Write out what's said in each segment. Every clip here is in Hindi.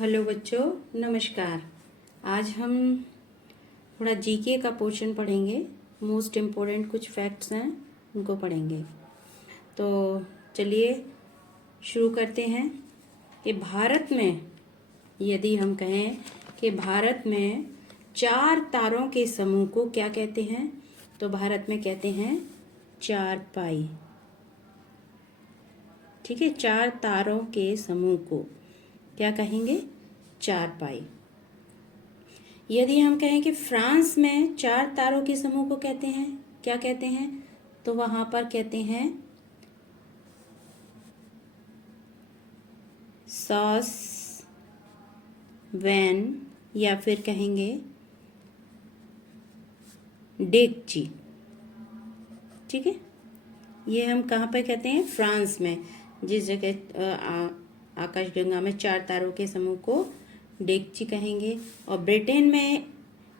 हेलो बच्चों, नमस्कार। आज हम थोड़ा जीके का पोर्शन पढ़ेंगे। मोस्ट इम्पोर्टेंट कुछ फैक्ट्स हैं, उनको पढ़ेंगे। तो चलिए शुरू करते हैं कि भारत में, यदि हम कहें कि भारत में 4 तारों के समूह को क्या कहते हैं, तो भारत में कहते हैं चारपाई। ठीक है, 4 तारों के समूह को क्या कहेंगे? चारपाई। यदि हम कहें कि फ्रांस में 4 तारों के समूह को कहते हैं, क्या कहते हैं, तो वहां पर कहते हैं सॉस वैन, या फिर कहेंगे डेकची। ठीक है, ये हम कहाँ पे कहते हैं? फ्रांस में। जिस जगह आकाशगंगा में 4 तारों के समूह को डेकची कहेंगे। और ब्रिटेन में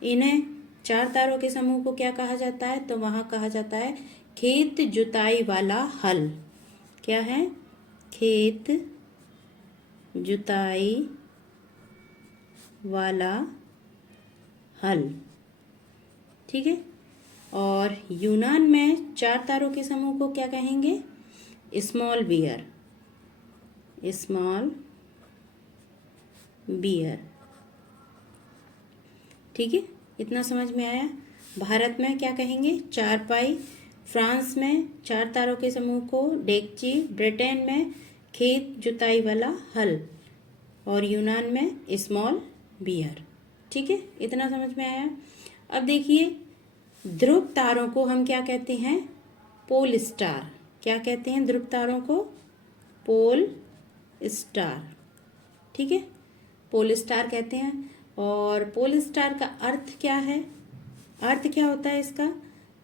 इन्हें 4 तारों के समूह को क्या कहा जाता है? तो वहां कहा जाता है खेत जुताई वाला हल। क्या है? खेत जुताई वाला हल। ठीक है। और यूनान में 4 तारों के समूह को क्या कहेंगे? Small bear. Small bear. ठीक है, इतना समझ में आया। भारत में क्या कहेंगे? चारपाई। फ्रांस में 4 तारों के समूह को डेकची। ब्रिटेन में खेत जुताई वाला हल। और यूनान में स्मॉल बियर। ठीक है, इतना समझ में आया। अब देखिए, ध्रुव तारों को हम क्या कहते हैं? Pole star. क्या कहते हैं ध्रुव तारों को? Pole star. ठीक है, पोल स्टार कहते हैं। और पोल स्टार का अर्थ क्या है? अर्थ क्या होता है इसका?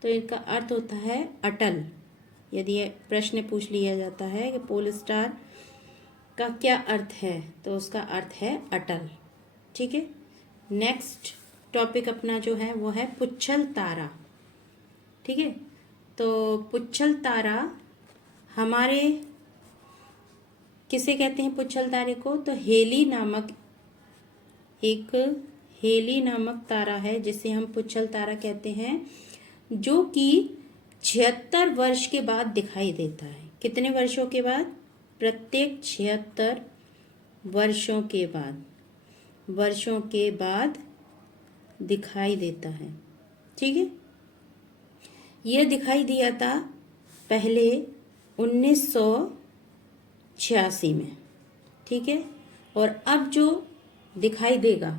तो इनका अर्थ होता है अटल। यदि ये प्रश्न पूछ लिया जाता है कि पोल स्टार का क्या अर्थ है, तो उसका अर्थ है अटल। ठीक है। नेक्स्ट टॉपिक अपना जो है वो है पुच्छल तारा। ठीक है, तो पुच्छल तारा हमारे किसे कहते हैं? पुच्छल तारे को तो हेली नामक तारा है, जिसे हम पुच्छल तारा कहते हैं, जो कि 76 वर्ष के बाद दिखाई देता है। कितने वर्षों के बाद? प्रत्येक 76 वर्षों के बाद दिखाई देता है। ठीक है, यह दिखाई दिया था पहले 1986 में। ठीक है, और अब जो दिखाई देगा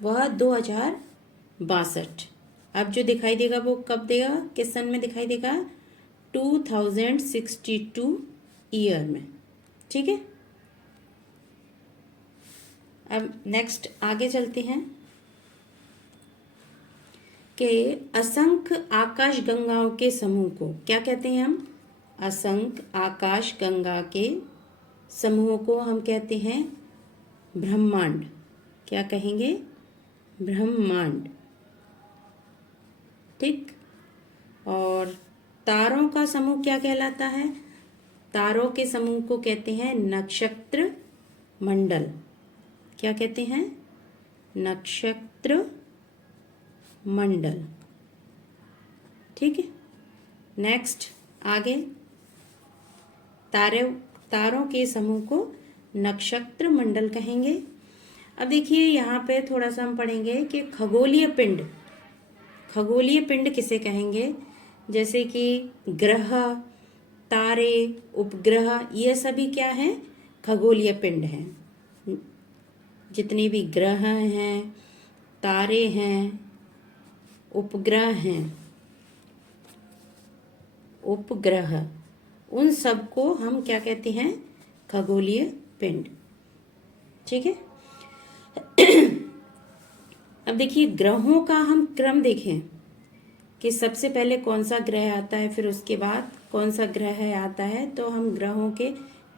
वह 2062। अब जो दिखाई देगा वो कब देगा? किस सन में दिखाई देगा? 2062 ईयर में। ठीक है, अब नेक्स्ट आगे चलते हैं कि असंख्य आकाश गंगाओं के समूह को क्या कहते हैं हम? असंख्य आकाश गंगा के समूह को हम कहते हैं ब्रह्मांड। क्या कहेंगे? ब्रह्मांड। ठीक। और तारों का समूह क्या कहलाता है? तारों के समूह को कहते हैं नक्षत्र मंडल। क्या कहते हैं? नक्षत्र मंडल। ठीक है, नेक्स्ट आगे, तारों के समूह को नक्षत्र मंडल कहेंगे। अब देखिए, यहाँ पे थोड़ा सा हम पढ़ेंगे कि खगोलीय पिंड किसे कहेंगे? जैसे कि ग्रह, तारे, उपग्रह, ये सभी क्या हैं? खगोलीय पिंड हैं। जितने भी ग्रह हैं, तारे हैं, उपग्रह, उन सबको हम क्या कहते हैं? खगोलीय पिंड। ठीक है। अब देखिए, ग्रहों का हम क्रम देखें कि सबसे पहले कौन सा ग्रह आता है, फिर उसके बाद कौन सा ग्रह आता है। तो हम ग्रहों के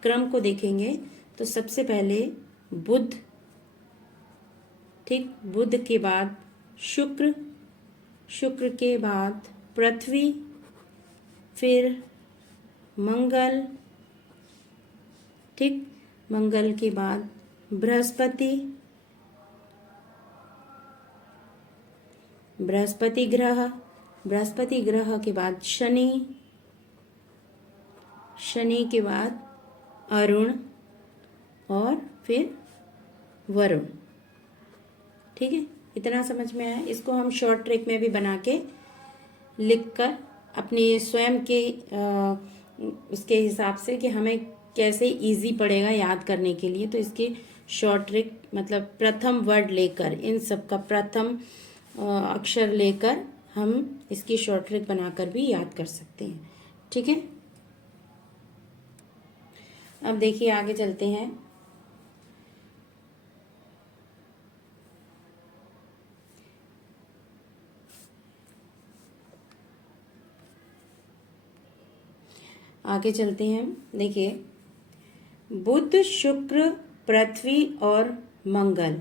क्रम को देखेंगे। तो सबसे पहले बुध। ठीक, बुध के बाद शुक्र के बाद पृथ्वी, फिर मंगल। ठीक, मंगल के बाद बृहस्पति, बृहस्पति ग्रह, बृहस्पति ग्रह के बाद शनि, शनि के बाद अरुण और फिर वरुण। ठीक है, इतना समझ में आया। इसको हम शॉर्ट ट्रिक में भी बना के लिखकर अपनी स्वयं के उसके हिसाब से कि हमें कैसे इजी पड़ेगा याद करने के लिए, तो इसके शॉर्ट ट्रिक मतलब प्रथम वर्ड लेकर, इन सब का प्रथम अक्षर लेकर हम इसकी शॉर्ट ट्रिक बनाकर भी याद कर सकते हैं। ठीक है, अब देखिए आगे चलते हैं। आगे चलते हैं। देखिए, बुध, शुक्र, पृथ्वी और मंगल,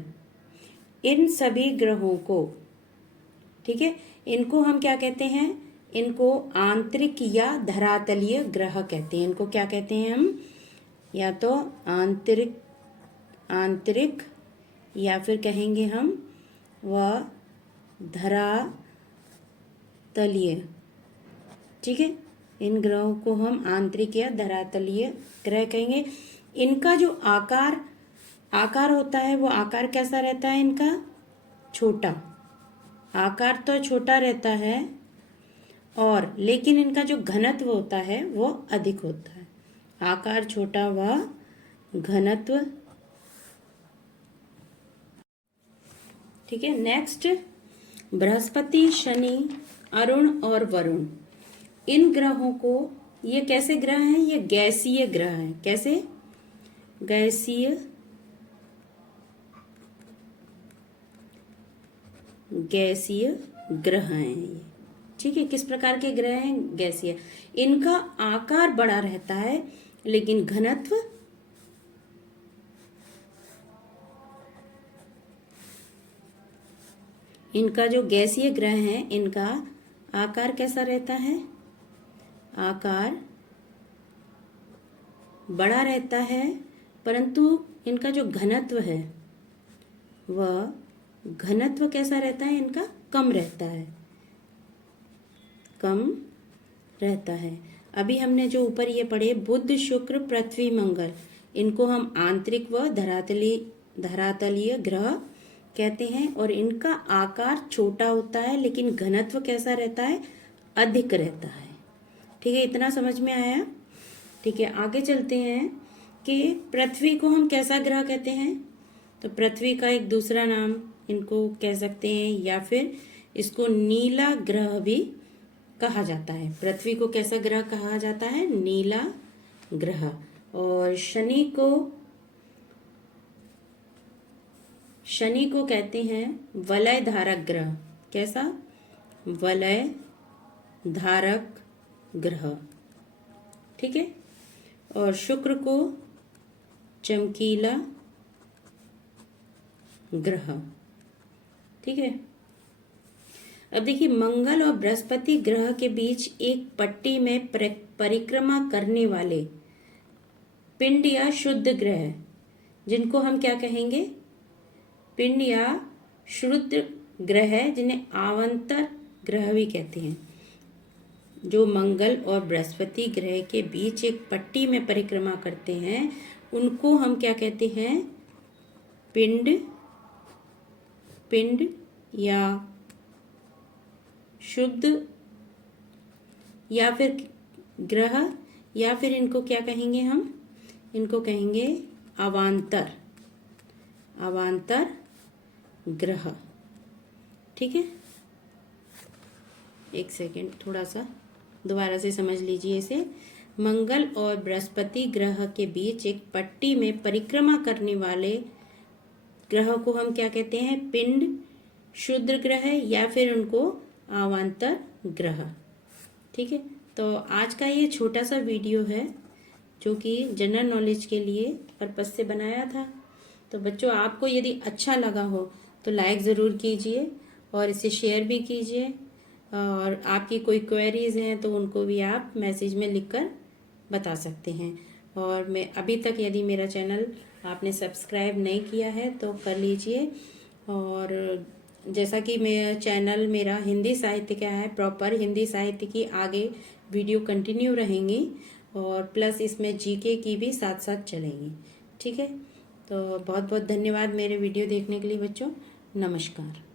इन सभी ग्रहों को, ठीक है, इनको हम क्या कहते हैं? इनको आंतरिक या धरातलीय ग्रह कहते हैं। इनको क्या कहते हैं हम? या तो आंतरिक या फिर कहेंगे हम वह धरातलीय। ठीक है, इन ग्रहों को हम आंतरिक या धरातलीय ग्रह कहेंगे। इनका जो आकार होता है, वो आकार कैसा रहता है इनका? छोटा। आकार तो छोटा रहता है, और लेकिन इनका जो घनत्व होता है वो अधिक होता है। आकार छोटा व घनत्व। ठीक है, नेक्स्ट, बृहस्पति, शनि, अरुण और वरुण, इन ग्रहों को, ये कैसे ग्रह हैं? ये गैसीय ग्रह हैं। कैसे? गैसीय ग्रह हैं ये। ठीक है, किस प्रकार के ग्रह हैं? गैसीय। इनका आकार बड़ा रहता है, लेकिन घनत्व इनका जो गैसीय ग्रह है, इनका आकार कैसा रहता है? आकार बड़ा रहता है, परंतु इनका जो घनत्व है वह घनत्व कैसा रहता है? इनका कम रहता है, कम रहता है। अभी हमने जो ऊपर ये पढ़े, बुध, शुक्र, पृथ्वी, मंगल, इनको हम आंतरिक व धरातलीय ग्रह कहते हैं, और इनका आकार छोटा होता है, लेकिन घनत्व कैसा रहता है? अधिक रहता है। ठीक है, इतना समझ में आया? ठीक है, आगे चलते हैं कि पृथ्वी को हम कैसा ग्रह कहते हैं? तो पृथ्वी का एक दूसरा नाम इनको कह सकते हैं, या फिर इसको नीला ग्रह भी कहा जाता है। पृथ्वी को कैसा ग्रह कहा जाता है? नीला ग्रह। और शनि को कहते हैं वलय धारक ग्रह। कैसा? वलय धारक ग्रह। ठीक है, और शुक्र को चमकीला ग्रह। ठीक है, अब देखिए, मंगल और बृहस्पति ग्रह के बीच एक पट्टी में परिक्रमा करने वाले पिंड या शुद्ध ग्रह, जिनको हम क्या कहेंगे? पिंड या शुद्ध ग्रह, जिन्हें अवान्तर ग्रह भी कहते हैं। जो मंगल और बृहस्पति ग्रह के बीच एक पट्टी में परिक्रमा करते हैं, उनको हम क्या कहते हैं? पिंड या शुद्ध या फिर ग्रह, या फिर इनको क्या कहेंगे हम? इनको कहेंगे अवान्तर ग्रह। ठीक है, एक सेकेंड, थोड़ा सा दोबारा से समझ लीजिए इसे। मंगल और बृहस्पति ग्रह के बीच एक पट्टी में परिक्रमा करने वाले ग्रह को हम क्या कहते हैं? पिंड, शुद्ध ग्रह, या फिर उनको अवान्तर ग्रह। ठीक है, तो आज का ये छोटा सा वीडियो है जो कि जनरल नॉलेज के लिए पर्पज से बनाया था। तो बच्चों, आपको यदि अच्छा लगा हो तो लाइक ज़रूर कीजिए और इसे शेयर भी कीजिए, और आपकी कोई क्वेरीज हैं तो उनको भी आप मैसेज में लिखकर बता सकते हैं। और मैं अभी तक यदि मेरा चैनल आपने सब्सक्राइब नहीं किया है तो कर लीजिए। और जैसा कि चैनल मेरा हिंदी साहित्य का है, प्रॉपर हिंदी साहित्य की आगे वीडियो कंटिन्यू रहेंगी और प्लस इसमें जीके की भी साथ साथ चलेंगी। ठीक है, तो बहुत बहुत धन्यवाद मेरे वीडियो देखने के लिए बच्चों। नमस्कार।